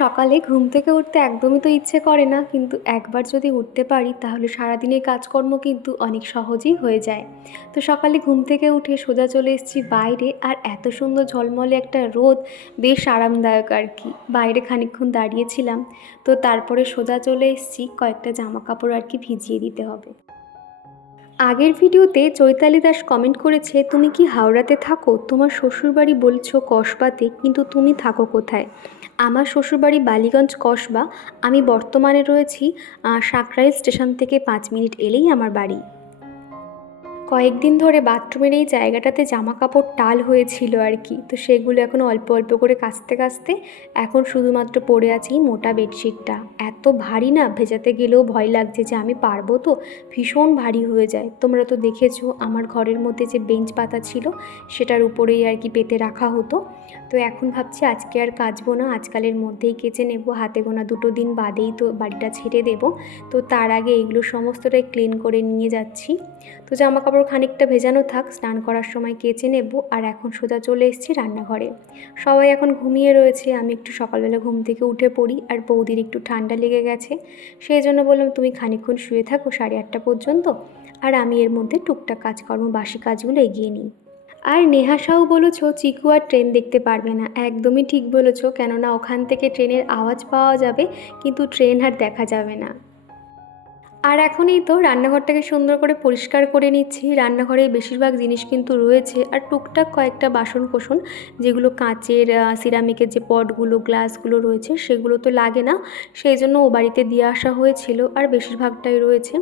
সকালে ঘুম থেকে উঠতে একদমই তো ইচ্ছে করে না, কিন্তু একবার যদি উঠতে পারি তাহলে সারাদিনের কাজকর্ম কিন্তু অনেক সহজেই হয়ে যায়। তো সকালে ঘুম থেকে উঠে সোজা চলে এসেছি বাইরে আর এত সুন্দর ঝলমলে একটা রোদ, বেশ আরামদায়ক আর কি। বাইরে খানিকক্ষণ দাঁড়িয়েছিলাম, তো তারপরে সোজা চলে এসেছি, কয়েকটা জামা কাপড় আর কি ভিজিয়ে দিতে হবে। আগের ভিডিওতে চৈতালি দাস কমেন্ট করেছে, তুমি কি হাওড়াতে থাকো? তোমার শ্বশুরবাড়ি বলছো কসবাতে, কিন্তু তুমি থাকো কোথায়? আমার শ্বশুরবাড়ি বালিগঞ্জ কসবা, আমি বর্তমানে রয়েছি সাঁকরাইল স্টেশন থেকে পাঁচ মিনিট এলেই আমার বাড়ি। কয়েকদিন ধরে বাথরুমের এই জায়গাটাতে জামা কাপড় টাল হয়েছিল আর কি। তো সেগুলো এখন অল্প অল্প করে কাচতে কাচতে এখন শুধুমাত্র পড়ে আছি মোটা বেডশিটটা এত ভারী না, ভেজাতে গেলেও ভয় লাগছে যে আমি পারব তো? ভীষণ ভারী হয়ে যায়। তোমরা তো দেখেছ আমার ঘরের মধ্যে যে বেঞ্চ পাতা ছিল, সেটার উপরেই আর কি পেতে রাখা হতো। তো এখন ভাবছি আজকে আর কাচবো না, আজকালের মধ্যেই কেচে নেব। হাতে গোনা দুটো দিন বাদেই তো বাড়িটা ছেড়ে দেব। তো তার আগে এগুলো সমস্তটাই ক্লিন করে নিয়ে যাচ্ছি। তো জামা কাপড় খানিকটা ভেজানো থাক, স্নান করার সময় কেচে নেব, আর এখন সোজা চলে এসেছি রান্নাঘরে। সবাই এখন ঘুমিয়ে রয়েছে, আমি একটু সকালবেলা ঘুম থেকে উঠে পড়ি, আর বৌদির একটু ঠান্ডা লেগে গেছে। সেই জন্য বললাম, তুমি খানিকক্ষণ শুয়ে থাকো, সাড়ে আটটা পর্যন্ত, আর আমি এর মধ্যে টুকটাক কাজকর্ম, বাসি কাজগুলো এগিয়ে নিই। আর নেহা সাউ বলেছ, চিকু আর ট্রেন দেখতে পারবে না। একদমই ঠিক বলেছ, কেননা ওখান থেকে ট্রেনের আওয়াজ পাওয়া যাবে, কিন্তু ট্রেন আর দেখা যাবে না। আর এখন এই তো রান্নাঘরটাকে সুন্দর করে পরিষ্কার করে নিচ্ছি। রান্নাঘরে বেশিরভাগ জিনিস কিন্তু রয়েছে আর টুকটাক কয়েকটা বাসন কোসন যেগুলো কাঁচের সিরামিকের যে পটগুলো, গ্লাসগুলো রয়েছে, সেগুলো তো লাগে না। সেই জন্য ও বাড়িতে দিয়ে আসা হয়েছিল আর বেশিরভাগটাই রয়েছে।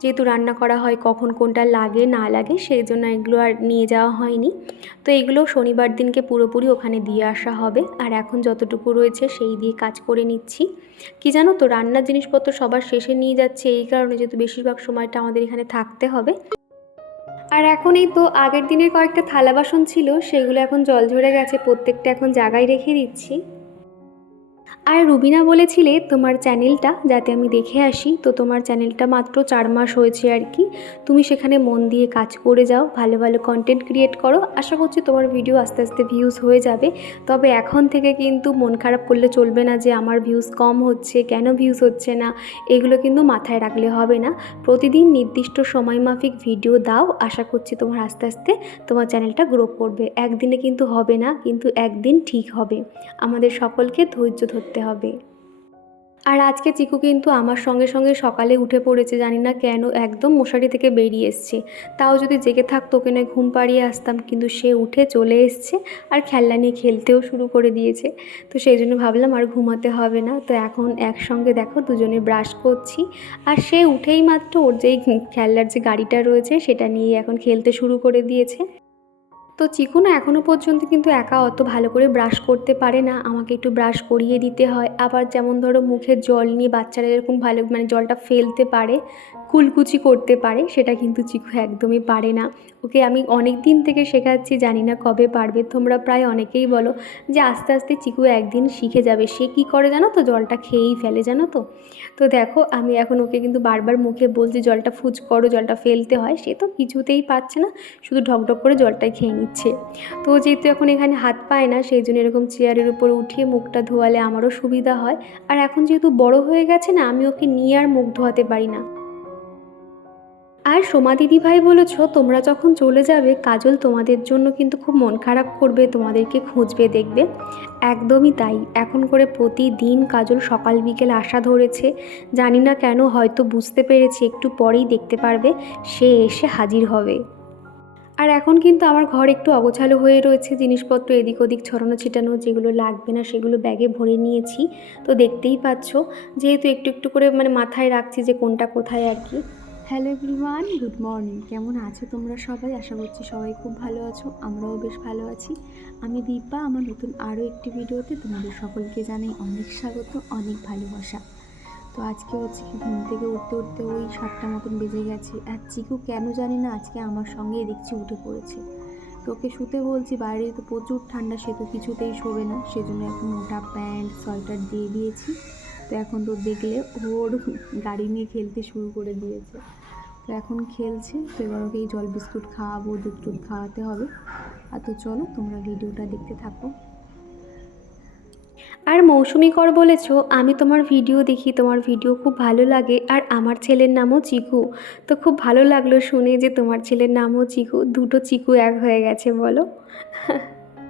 যেহেতু রান্না করা হয় কখন কোনটা লাগে, না লাগে, সেই জন্য এগুলো আর নিয়ে যাওয়া হয়নি। তো এগুলো শনিবার দিনকে পুরোপুরি ওখানে দিয়ে আসা হবে। আর এখন যতটুকু রয়েছে সেই দিয়ে কাজ করে নিচ্ছি। কি জানো তো, রান্নার জিনিসপত্র সবার শেষে নিয়ে যাচ্ছে। এই কারণে যেহেতু বেশিরভাগ সময়টা আমাদের এখানে থাকতে হবে। আর এখন এই তো আগের দিনের কয়েকটা থালা বাসন ছিল, সেগুলো এখন জল ঝরে গেছে, প্রত্যেকটা এখন জায়গায় রেখে দিচ্ছি। আর রুবিনা বলেছিলে তোমার চ্যানেলটা, যাতে আমি দেখে আসি, তো তোমার চ্যানেলটা মাত্র চার মাস হয়েছে আর কি। তুমি সেখানে মন দিয়ে কাজ করে যাও, ভালো ভালো কন্টেন্ট ক্রিয়েট করো। আশা করছি তোমার ভিডিও আস্তে আস্তে ভিউজ হয়ে যাবে। তবে এখন থেকে কিন্তু মন খারাপ করলে চলবে না যে আমার ভিউজ কম হচ্ছে, কেন ভিউজ হচ্ছে না, এগুলো কিন্তু মাথায় রাখলে হবে না। প্রতিদিন নির্দিষ্ট সময় মাফিক ভিডিও দাও। আশা করছি তোমার আস্তে আস্তে তোমার চ্যানেলটা গ্রো করবে। একদিনে কিন্তু হবে না, কিন্তু একদিন ঠিক হবে। আমাদের সকলকে ধৈর্য ধরতে হবে। আর আজকে চিকু কিন্তু আমার সঙ্গে সঙ্গে সকালে উঠে পড়েছে, জানি না কেন একদম মশারি থেকে বেরিয়ে এসছে। তাও যদি জেগে থাকতো ওকে ঘুম পাড়িয়ে আসতাম, কিন্তু সে উঠে চলে এসছে আর খেলনা নিয়ে খেলতেও শুরু করে দিয়েছে। তো সেই জন্য ভাবলাম আর ঘুমাতে হবে না। তো এখন একসঙ্গে দেখো দুজনে ব্রাশ করছি। আর সে উঠেই মাত্র ওর যেই খেলনার যে গাড়িটা রয়েছে, সেটা নিয়ে এখন খেলতে শুরু করে দিয়েছে। তো চিকু না এখনও পর্যন্ত কিন্তু একা অত ভালো করে ব্রাশ করতে পারে না। আমাকে একটু ব্রাশ করিয়ে দিতে হয়। আবার যেমন ধরো মুখে জল নিয়ে বাচ্চারা এরকম ভালো মানে জলটা ফেলতে পারে। কুলকুচি করতে পারে, সেটা কিন্তু চিকু একদমই পারে না। ওকে আমি অনেক দিন থেকে শেখাচ্ছি, জানি না কবে পারবে। তোমরা প্রায় অনেকেই বলো যে আস্তে আস্তে চিকু একদিন শিখে যাবে। সে কী করে জানো তো? জলটা খেয়েই ফেলে, জানো তো? তো দেখো, আমি এখন ওকে কিন্তু বারবার মুখে বলছি, জলটা ফুচ করো, জলটা ফেলতে হয়। সে তো কিছুতেই পাচ্ছে না, শুধু ঢকঢক করে জলটাই খেয়ে নিচ্ছে। তো যেহেতু এখন এখানে হাত পায় না, সেই জন্য এরকম চেয়ারের উপর উঠিয়ে মুখটা ধোয়ালে আমারও সুবিধা হয়। আর এখন যেহেতু বড় হয়ে গেছে না, আমি ওকে নিয়ে আর মুখ ধোয়াতে পারি না। আর সোমা দিদি ভাই বলেছ, তোমরা যখন চলে যাবে, কাজল তোমাদের জন্য কিন্তু খুব মন খারাপ করবে, তোমাদেরকে খুঁজবে, দেখবে। একদমই তাই। এখন করে প্রতিদিন কাজল সকাল বিকেল আসা ধরেছে। জানি না কেন, হয়তো বুঝতে পেরেছি, একটু পরেই দেখতে পারবে, সে এসে হাজির হবে। আর এখন কিন্তু আমার ঘর একটু অগোছালো হয়ে রয়েছে, জিনিসপত্র এদিক ওদিক ছড়ানো ছিটানো, যেগুলো লাগবে না সেগুলো ব্যাগে ভরে নিয়েছি। তো দেখতেই পাচ্ছ, যেহেতু একটু একটু করে মানে মাথায় রাখছি যে কোনটা কোথায় আর কি। Hello everyone, good morning. কেমন আছো তোমরা সবাই? আশা করছি সবাই খুব ভালো আছো, আমরাও বেশ ভালো আছি। আমি দীপা, আমার নতুন আরও একটি ভিডিওতে তোমাদের সকলকে জানাই অনেক স্বাগত, অনেক ভালোবাসা। তো আজকে হচ্ছে কি, ঘুম থেকে উঠতে উঠতে ওই সাতটা মতন বেজে গেছে। আর চিকু কেন জানি না আজকে আমার সঙ্গেই দেখছি উঠে পড়েছে। তো ওকে শুতে বলছি, বাইরে তো প্রচুর ঠান্ডা, সে তো কিছুতেই শোবে না। সেজন্য এখন মোটা প্যান্ট, সোয়েটার দিয়ে দিয়েছি। তো এখন তো দেখলে ওর গাড়ি নিয়ে খেলতে শুরু করে দিয়েছে। তো এখন খেলছে, তো এবার ওকে এই জল বিস্কুট খাওয়াবো, দুধ টুধ খাওয়াতে হবে। আর তো চলো, তোমরা ভিডিওটা দেখতে থাকো। আর মৌসুমি কর বলেছ, আমি তোমার ভিডিও দেখি, তোমার ভিডিও খুব ভালো লাগে। আর আমার ছেলের নামও চিকু। তো খুব ভালো লাগল শুনে যে তোমার ছেলের নামও চিকু, দুটো চিকু এক হয়ে গেছে, বলো।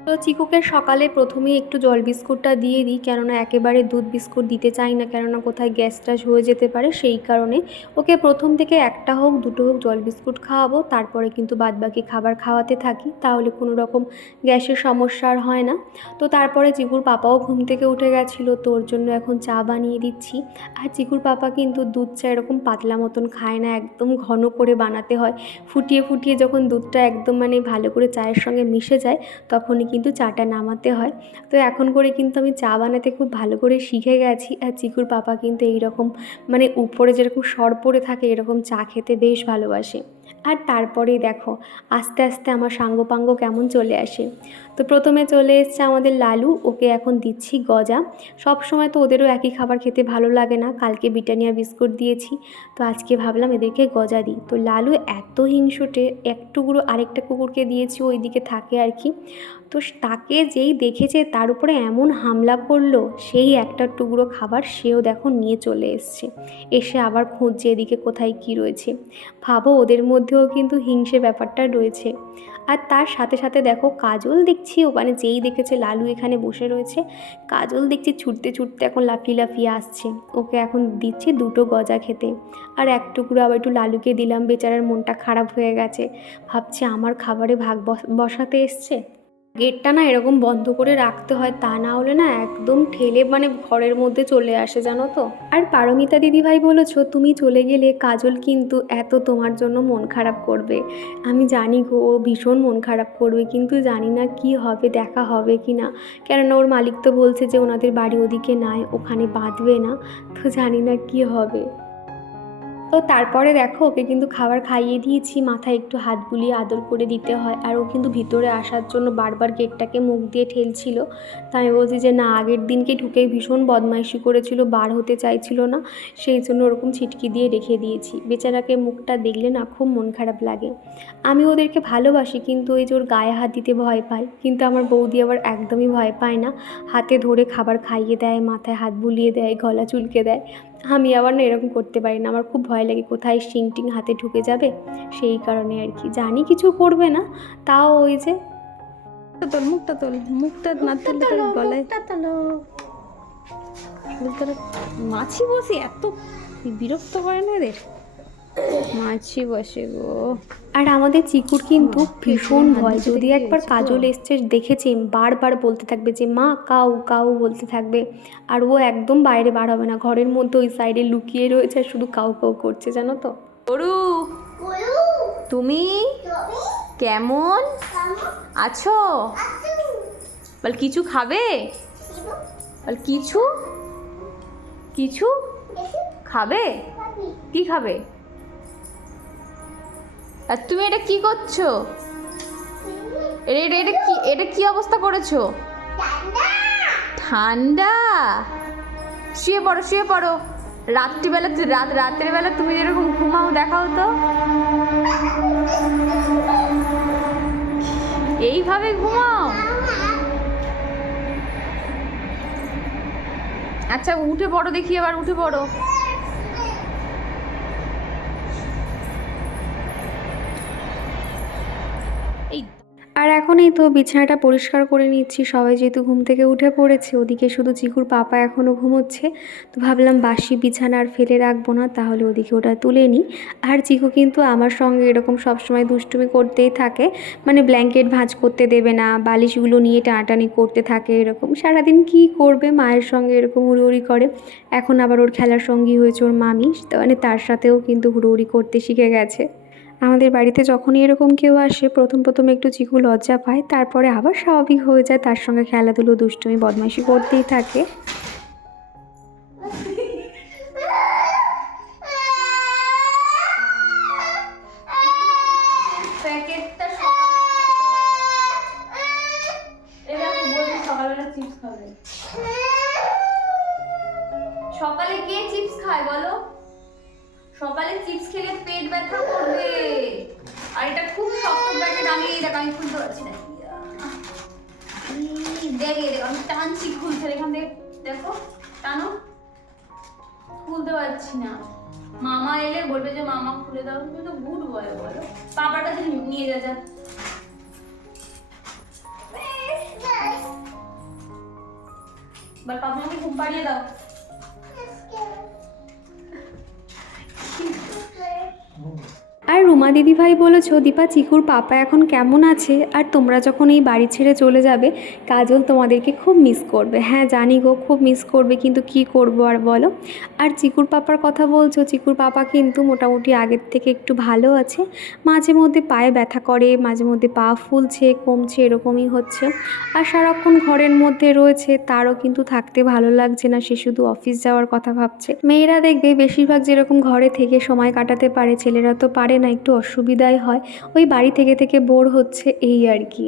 তো চিকুকে সকালে প্রথমেই একটু জল বিস্কুটটা দিয়ে দিই, কেননা একেবারে দুধ বিস্কুট দিতে চাই না, কেননা কোথায় গ্যাস ট্যাস হয়ে যেতে পারে সেই কারণে। ওকে প্রথম থেকে একটা হোক, দুটো হোক জল বিস্কুট খাওয়াবো, তারপরে কিন্তু বাদবাকি খাবার খাওয়াতে থাকি, তাহলে কোনো রকম গ্যাসের সমস্যা আর হয় না। তো তারপরে চিকুর পাপাও ঘুম থেকে উঠে গেছিল, তো ওর জন্য এখন চা বানিয়ে দিচ্ছি। আর চিকুর পাপা কিন্তু দুধ চা এরকম পাতলা মতন খায় না, একদম ঘন করে বানাতে হয়। ফুটিয়ে ফুটিয়ে যখন দুধটা একদম মানে ভালো করে চায়ের সঙ্গে মিশে যায়, তখনই কিন্তু চাটা নামাতে হয়। তো এখন করে কিন্তু আমি চা বানাতে খুব ভালো করে শিখে গেছি। আর চিকুর পাপা কিন্তু এইরকম মানে উপরে যেরকম সর পড়ে থাকে, এরকম চা খেতে বেশ ভালোবাসে। আর তারপরেই দেখো, আস্তে আস্তে আমার সাঙ্গপাঙ্গ কেমন চলে আসে। তো প্রথমে চলে এসছে আমাদের লালু, ওকে এখন দিচ্ছি গজা। সব সময় তো ওদেরও একই খাবার খেতে ভালো লাগে না, কালকে ব্রিটানিয়া বিস্কুট দিয়েছি। তো আজকে ভাবলাম এদেরকে গজা দিই। তো লালু এত হিংসুটে, এক টুকরো আরেকটা কুকুরকে দিয়েছি ওই দিকে থাকে আর কি। তো তাকে যেই দেখেছে, তার উপরে এমন হামলা করল, সেই একটা টুকরো খাবার সেও দেখো নিয়ে চলে এসছে। এসে আবার খুঁজছে এদিকে কোথায় কি রয়েছে। ভাবো ওদের মধ্যেও কিন্তু হিংসে ব্যাপারটা রয়েছে। আর তার সাথে সাথে দেখো কাজল দেখছি ওখানে যেই দেখেছে লালু এখানে বসে রয়েছে, কাজল দেখছি ছুটতে ছুটতে এখন লাফিয়ে লাফিয়ে আসছে। ওকে এখন দিচ্ছে দুটো গজা খেতে। আর এক টুকরো আবার একটু লালুকে দিলাম, বেচারার মনটা খারাপ হয়ে গেছে। ভাবছে আমার খাবারে ভাগ বস- বসাতে এসছে। গেটটা না এরকম বন্ধ করে রাখতে হয়, তা না হলে না একদম ঠেলে মানে ঘরের মধ্যে চলে আসে, জানো তো। আর পারমিতা দিদিভাই বলেছ, তুমি চলে গেলে কাজল কিন্তু এত তোমার জন্য মন খারাপ করবে। আমি জানি গো, ও ভীষণ মন খারাপ করবে, কিন্তু জানি না কি হবে, দেখা হবে কি না। কেননা ওর মালিক তো বলছে যে ওনাদের বাড়ি ওদিকে নাই, ওখানে বাঁধবে না, তো জানি না কি হবে। তো তারপরে দেখো, ওকে কিন্তু খাবার খাইয়ে দিয়েছি, মাথায় একটু হাত বুলিয়ে আদর করে দিতে হয়। আর ও কিন্তু ভিতরে আসার জন্য বারবার গেটটাকে মুখ দিয়ে ঠেলছিল। তাই আমি বলছি যে না, আগের দিনকে ঢুকে ভীষণ বদমাইশি করেছিল, বার হতে চাইছিল না, সেই জন্য ওরকম ছিটকি দিয়ে রেখে দিয়েছি। বেচারাকে মুখটা দেখলে না খুব মন খারাপ লাগে। আমি ওদেরকে ভালোবাসি, কিন্তু ওই যে ওর গায়ে হাত দিতে ভয় পাই কিন্তু আমার বৌদি আবার একদমই ভয় পায় না। হাতে ধরে খাবার খাইয়ে দেয়, মাথায় হাত বুলিয়ে দেয়, গলা চুলকে দেয়। আমি আবার না এরকম করতে পারি না। আমার খুব ভয় লাগে কোথায় শিং টিং হাতে ঢুকে যাবে সেই কারণে আর কি। জানি কিছু করবে না তাও ওই যে মুখটা তোল মুখটা তোল মুখটা না তুললে তোর গলায় মাছি বসে এত বিরক্ত করে না এদের মাছি বসে গো। আর আমাদের চিকুর কিন্তু ভীষণ ভয়। যদি একবার কাজল এসছে দেখেছে বারবার বলতে থাকবে যে মা কাউ কাউ বলতে থাকবে। আর ও একদম বাইরে বার হবে না। ঘরের মধ্যে ওই সাইডে লুকিয়ে রয়েছে আর শুধু কাউ কাউ করছে জানো তো? গরু তুমি কেমন? আছো? বল কিছু খাবে? বল কিছু? কিছু? খাবে? কি খাবে? আর তুমি এটা কি করছ? এটা এটা কি এটা কি অবস্থা করেছ? ঠান্ডা? শুয়ে পড়ো শুয়ে পড়ো। রাত্রিবেলা রাত বেলা তুমি যেরকম ঘুমাও, দেখাও তো। এইভাবে ঘুমাও? আচ্ছা উঠে পড়ো দেখি এবার, উঠে পড়ো এই আর এখন এই তো বিছানাটা পরিষ্কার করে নিচ্ছি। সবাই যেহেতু ঘুম থেকে উঠে পড়েছে, ওদিকে শুধু চিকুর পাপা এখনও ঘুমোচ্ছে। তো ভাবলাম বাসি বিছানা আর ফেলে রাখব না, তাহলে ওদিকে ওটা তুলে নিই। আর চিকু কিন্তু আমার সঙ্গে এরকম সবসময় দুষ্টুমি করতেই থাকে। মানে ব্ল্যাঙ্কেট ভাঁজ করতে দেবে না, বালিশগুলো নিয়ে টানাটানি করতে থাকে এরকম। সারাদিন কি করবে, মায়ের সঙ্গে এরকম হুড়োহুড়ি করে। এখন আবার ওর খেলার সঙ্গী হয়েছে ওর মামি মানে তার সাথেও কিন্তু হুড়োহুড়ি করতে শিখে গেছে। আমাদের বাড়িতে যখনই এরকম কেউ আসে, প্রথম প্রথম একটু চিকু লজ্জা পায়, তারপরে আবার স্বাভাবিক হয়ে যায়। তার সঙ্গে খেলাধুলো, দুষ্টুমি, বদমাইশি করতেই থাকে। খুলতে পারছি না। মামা এলে বলবে যে, মামা, খুলে দাও। তুমি তো গুড বয় বলো। পাপাটা কাছে নিয়ে যা যা। পাপাকে ঘুম পাড়িয়ে দাও। আর রুমা দিদিভাই বলেছ, দীপা, চিকুর পাপা এখন কেমন আছে? আর তোমরা যখন এই বাড়ি ছেড়ে চলে যাবে, কাজল তোমাদেরকে খুব মিস করবে। হ্যাঁ জানি গো, খুব মিস করবে, কিন্তু কি করব আর বলো? আর চিকুর পাপার কথা বলছো, চিকুর পাপা কিন্তু মোটামুটি আগের থেকে একটু ভালো আছে। মাঝে মধ্যে পায়ে ব্যথা করে, মাঝে মধ্যে পা ফুলছে, কমছে, এরকমই হচ্ছে। আর সারাক্ষণ ঘরের মধ্যে রয়েছে, তারও কিন্তু থাকতে ভালো লাগছে না, সে শুধু অফিস যাওয়ার কথা ভাবছে। মেয়েরা দেখবে, বেশিরভাগ যেরকম ঘরে থেকে সময় কাটাতে পারে, ছেলেরা তো পারে না একটু অসুবিধাই হয়। ওই বাড়ি থেকে থেকে বোর হচ্ছে এই আর কি।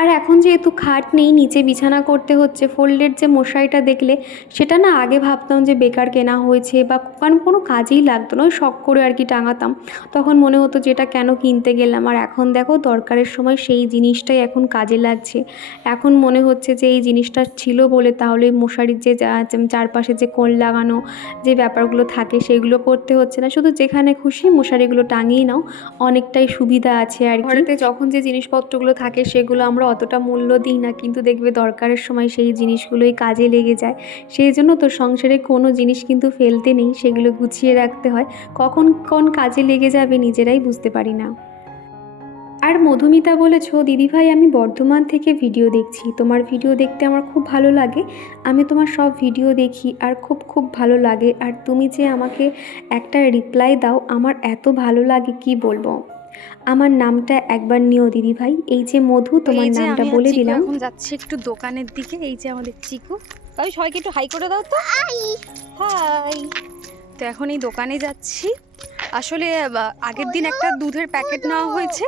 আর এখন যেহেতু খাট নেই, নিচে বিছানা করতে হচ্ছে ফোল্ডের যে মশারিটা দেখলে, সেটা না আগে ভাবতাম যে বেকার কেনা হয়েছে বা কারণ কোনো কাজেই লাগতো না শখ করে আর কি টাঙাতাম। তখন মনে হতো যে এটা কেন কিনতে গেলাম? আর এখন দেখো দরকারের সময় সেই জিনিসটাই এখন কাজে লাগছে। এখন মনে হচ্ছে যে এই জিনিসটা ছিল বলে তাহলে মশারির যা- চারপাশে যে কোল লাগানো, যে ব্যাপারগুলো থাকে সেগুলো করতে হচ্ছে না। শুধু যেখানে খুশি মশারিগুলো টাঙিয়ে নাও, অনেকটাই সুবিধা আছে আর ঘরেতে যখন যে জিনিসপত্রগুলো থাকে সেগুলো আমরা অতটা মূল্য দিই না, কিন্তু দেখবে দরকারের সময় সেই জিনিসগুলোই কাজে লেগে যায়। সেই জন্য তো সংসারে কোনো জিনিস কিন্তু ফেলতে নেই, সেগুলো গুছিয়ে রাখতে হয়। কখন কোন কাজে লেগে যাবে নিজেরাই বুঝতে পারি না। আর মধুমিতা বলেছ দিদিভাই আমি বর্ধমান থেকে ভিডিও দেখছি। তোমার ভিডিও দেখতে আমার খুব ভালো লাগে। আমি তোমার সব ভিডিও দেখি আর খুব খুব ভালো লাগে। আর তুমি যে আমাকে একটা রিপ্লাই দাও, আমার এত ভালো লাগে, কি বলব? আমার নামটা একবার নিও দিদিভাই এই যে মধু তোমার এই যে নামটা বলে দিলাম। এখন যাচ্ছি একটু দোকানের দিকে। এই যে আমাদের চিকু। তাই সবাইকে একটু হাই করে দাও তো। হাই। তো এখন এই দোকানে যাচ্ছি। আসলে আগের দিন একটা দুধের প্যাকেট নেওয়া হয়েছে।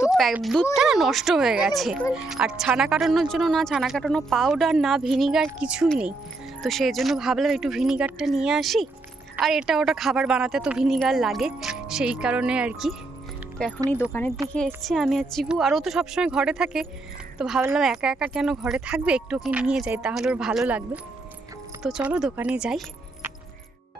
তো দুধটা না নষ্ট হয়ে গেছে। আর ছানা কাটানোর জন্য না ছানা কাটানো পাউডার না ভিনিগার কিছুই নেই। তো সেই জন্য ভাবলাম একটু ভিনিগারটা নিয়ে আসি। আর এটা ওটা খাবার বানাতে তো ভিনিগার লাগে। সেই কারণে আর কি তো এখন এই দোকানের দিকে এসছি, আমি আর চিকু আর ও তো সবসময় ঘরে থাকে, তো ভাবলাম একা একা কেন ঘরে থাকবে? একটু ওকে নিয়ে যাই, তাহলে ওর ভালো লাগবে। তো চলো দোকানে যাই।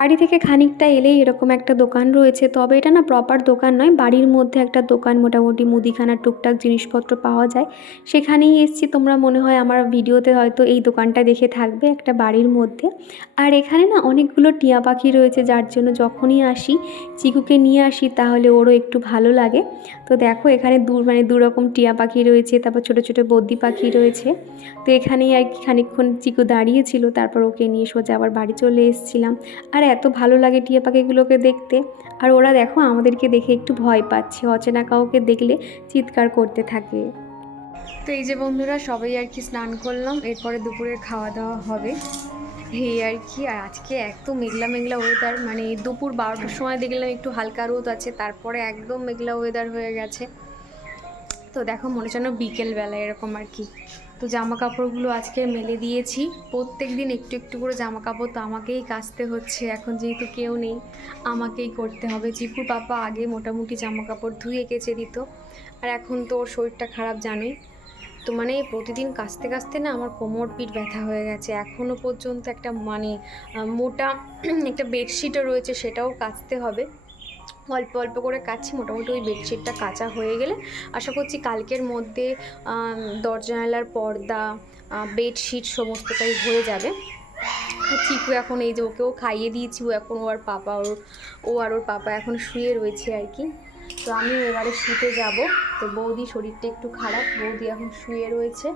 বাড়ি থেকে খানিকটা এলেই এরকম একটা দোকান রয়েছে। তবে এটা না প্রপার দোকান নয়, বাড়ির মধ্যে একটা দোকান মোটামুটি মুদিখানার টুকটাক জিনিসপত্র পাওয়া যায়। সেখানেই এসছি, তোমরা মনে হয় আমার ভিডিওতে হয়তো এই দোকানটা দেখে থাকবে একটা বাড়ির মধ্যে। আর এখানে না অনেকগুলো টিয়া পাখি রয়েছে, যার জন্য যখনই আসি, চিকুকে নিয়ে আসি, তাহলে ওরও একটু ভালো লাগে। তো দেখো, এখানে দু মানে দু রকম টিয়া পাখি রয়েছে, তারপর ছোটো ছোটো বদ্যি পাখি রয়েছে। তো এখানেই আর কি খানিকক্ষণ চিকু দাঁড়িয়েছিল তারপর ওকে নিয়ে সোজা আবার বাড়ি চলে এসেছিলাম। আর এত ভালো লাগে টিয়া পাখিগুলোকে দেখতে। আর ওরা দেখো আমাদেরকে দেখে একটু ভয় পাচ্ছে, অচেনা কাউকে দেখলে চিৎকার করতে থাকে। তো এই যে বন্ধুরা, সবাই আর কি স্নান করলাম, এরপরে দুপুরে খাওয়া দাওয়া হবে। এই আর কি, আর আজকে এত মেঘলা মেঘলা ওয়েদার মানে দুপুর বারোটার সময় দেখলাম একটু হালকা রোদ আছে, তারপরে একদম মেঘলা ওয়েদার হয়ে গেছে। তো দেখো মনে যেন বিকেলবেলা এরকম আর কি। তো জামা কাপড়গুলো আজকে মেলে দিয়েছি। প্রত্যেক দিন একটু একটু করে জামা কাপড় তো আমাকেই কাচতে হচ্ছে। এখন যেহেতু কেউ নেই, আমাকেই করতে হবে। চিপুর পাপা আগে মোটামুটি জামা কাপড় ধুয়ে কেচে দিত। আর এখন তো ওর শরীরটা খারাপ জানোই। তো মানে প্রতিদিন কাচতে কাচতে না আমার কোমর পিঠ ব্যথা হয়ে গেছে। এখনও পর্যন্ত একটা মানে মোটা একটা বেডশিটও রয়েছে সেটাও কাচতে হবে। অল্প অল্প করে কাচ্ছি মোটামুটি ওই বেডশিটটা কাচা হয়ে গেলে আশা করছি কালকের মধ্যে আম, দরজা জানালার পর্দা বেডশিট সমস্তটাই হয়ে যাবে। চিকু এখন এই যে ওকেও খাইয়ে দিয়েছি ও এখন ও আর পাপা ওর ও আর ওর পাপা এখন শুয়ে রয়েছে আর কি। তো আমি এবারে শুতে যাব। তো বৌদি শরীরটা একটু খারাপ বৌদি এখন শুয়ে রয়েছে।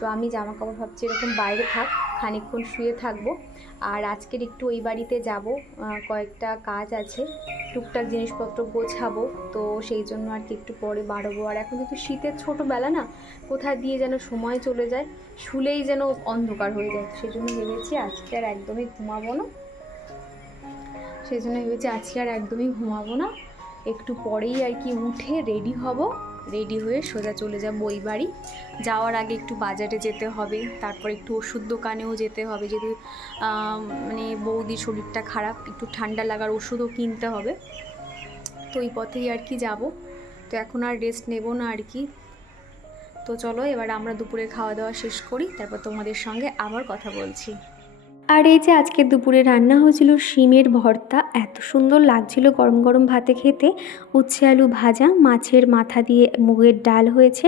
তো আমি জামা কাপড় ভাবছি এরকম বাইরে থাক। খানিকক্ষণ শুয়ে থাকব। আর আজকের একটু ওই বাড়িতে যাব। কয়েকটা কাজ আছে। টুকটাক জিনিসপত্র গোছাবো। তো সেই জন্য আর কি একটু পরে বাড়বো। আর এখন যেহেতু শীতের ছোটোবেলা না, কোথায় দিয়ে যেন সময় চলে যায়, শুলেই যেন অন্ধকার হয়ে যায়। সেই জন্য ভেবেছি আজকে আর একদমই ঘুমাবো না। সেই জন্য ভেবেছি আজকে আর একদমই ঘুমাবো না। একটু পরেই আর কি উঠে রেডি হব। রেডি হয়ে সোজা চলে যাব ওই বাড়ি। যাওয়ার আগে একটু বাজারে যেতে হবে, তারপর একটু ওষুধ দোকানেও যেতে হবে যেহেতু মানে বৌদির শরীরটা খারাপ, একটু ঠান্ডা লাগার ওষুধও কিনতে হবে। তো ওই পথেই আর কি যাব। তো এখন আর রেস্ট নেব না আর কি। তো চলো এবার আমরা দুপুরে খাওয়া দাওয়া শেষ করি, তারপর তোমাদের সঙ্গে আবার কথা বলছি। আর এই যে আজকে দুপুরে রান্না হয়েছিল শিমের ভর্তা, এত সুন্দর লাগছিল গরম গরম ভাতে খেতে। উচ্ছে আলু ভাজা, মাছের মাথা দিয়ে মুগের ডাল হয়েছে,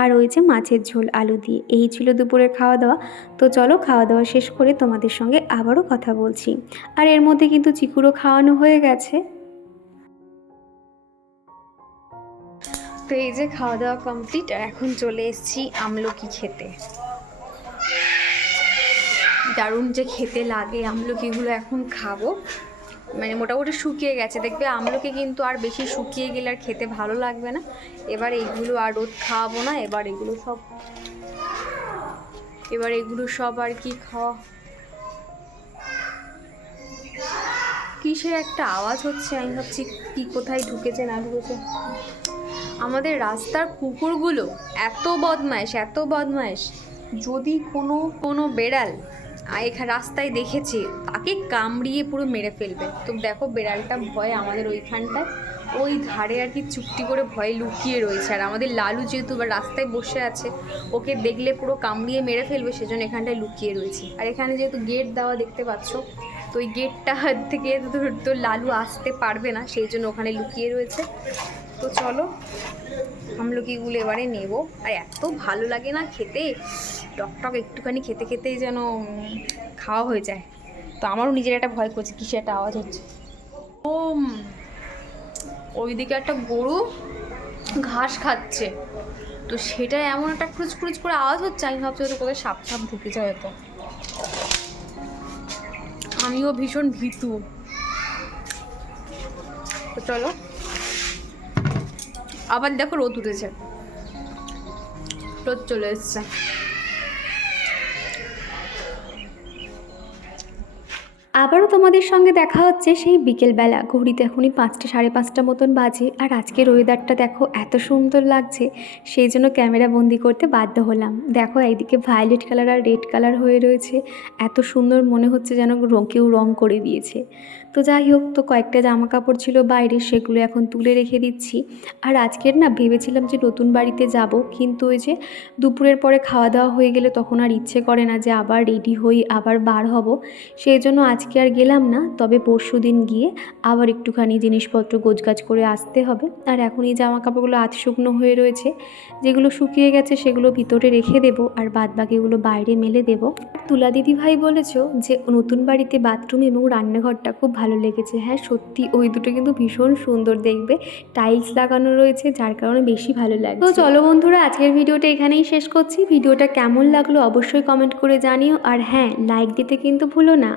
আর হয়েছে মাছের ঝোল আলু দিয়ে। এই ছিল দুপুরের খাওয়া দাওয়া তো চলো খাওয়া দাওয়া শেষ করে তোমাদের সঙ্গে আবারও কথা বলছি। আর এর মধ্যে কিন্তু চিকুরও খাওয়ানো হয়ে গেছে। তো এই যে খাওয়া দাওয়া কমপ্লিট এখন চলে এসেছি আমলকি খেতে। দারুণ যে খেতে লাগে আমলকিগুলো এখন খাব। মানে মোটামুটি শুকিয়ে গেছে, দেখবে আমলকি কিন্তু আর বেশি শুকিয়ে গেলে আর খেতে ভালো লাগবে না। এবার এইগুলো আর রোদ খাওয়াবো না, এবার এগুলো সব, এবার এগুলো সব আর কি খাওয়া। কিসের একটা আওয়াজ হচ্ছে, আমি ভাবছি কি কোথায় ঢুকেছে, না ঢুকেছে। আমাদের রাস্তার কুকুরগুলো এত বদমাইশ এত বদমাইশ যদি কোনো কোনো বেড়াল এখানে রাস্তায় দেখেছে, তাকে কামড়িয়ে পুরো মেরে ফেলবে। তো দেখো, বেড়ালটা ভয় আমাদের ওইখানটায়। ওই ধারে আর কি চুপটি করে ভয়ে লুকিয়ে রয়েছে। আর আমাদের লালু যেহেতু বা রাস্তায় বসে আছে, ওকে দেখলে পুরো কামড়িয়ে মেরে ফেলবে, সেজন্য এখানটায় লুকিয়ে রয়েছে। আর এখানে যেহেতু গেট দেওয়া দেখতে পাচ্ছ, তো ওই গেটটা থেকে তো তো লালু আসতে পারবে না, সেই জন্য ওখানে লুকিয়ে রয়েছে। তো চলো আমলকিগুলো এবারে নেব। আর এত ভালো লাগে না খেতে টকটক একটুখানি খেতে খেতেই যেন খাওয়া হয়ে যায়। তো আমারও নিজের একটা ভয় করছে কিসে একটা আওয়াজ হচ্ছে। ও ওইদিকে একটা গরু ঘাস খাচ্ছে। তো সেটা এমন একটা ক্রুচ ক্রুচ করে আওয়াজ হচ্ছে, আমি ভাবছি হয়তো কোথায় সাপ সাপ ঢুকেছে হয়তো। আমিও ভীষণ ভীতু। তো চলো আবার দেখো রোদ উঠেছে। রোদ চলে এসছে। আবারও তোমাদের সঙ্গে দেখা হচ্ছে সেই বিকেলবেলা। ঘড়িতে এখনই পাঁচটা, সাড়ে পাঁচটা মতন বাজে। আর আজকের ওয়েদারটা দেখো এত সুন্দর লাগছে, সেই জন্য ক্যামেরা বন্দি করতে বাধ্য হলাম। দেখো এইদিকে ভায়োলেট কালার আর রেড কালার হয়ে রয়েছে। এত সুন্দর মনে হচ্ছে যেন কেউ রং করে দিয়েছে। তো যাই হোক, তো কয়েকটা জামা কাপড় ছিল বাইরে, সেগুলো এখন তুলে রেখে দিচ্ছি। আর আজকের না ভেবেছিলাম যে নতুন বাড়িতে যাব, কিন্তু ওই যে দুপুরের পরে খাওয়া দাওয়া হয়ে গেলে তখন আর ইচ্ছে করে না যে আবার রেডি হই, আবার বার হব। সেই জন্য আজকে আর গেলাম না, তবে পরশু দিন গিয়ে আবার একটুখানি জিনিসপত্র গোছগাছ করে আসতে হবে। আর এখন এই জামা কাপড়গুলো আধ শুকনো হয়ে রয়েছে, যেগুলো শুকিয়ে গেছে সেগুলো ভিতরে রেখে দেবো, আর বাদ বাকিগুলো বাইরে মেলে দেবো। তুলা দিদি ভাই বলেছ যে নতুন বাড়িতে বাথরুম এবং রান্নাঘরটা খুব ভালো লেগেছে। হ্যাঁ সত্যি ওই দুটো কিন্তু ভীষণ সুন্দর দেখবে। টাইলস লাগানো রয়েছে, যার কারণে বেশি ভালো লাগে তো চলো বন্ধুরা, আজকের ভিডিওটা এখানেই শেষ করছি। ভিডিওটা কেমন লাগল অবশ্যই কমেন্ট করে জানিও। আর হ্যাঁ লাইক দিতে কিন্তু ভুলো না।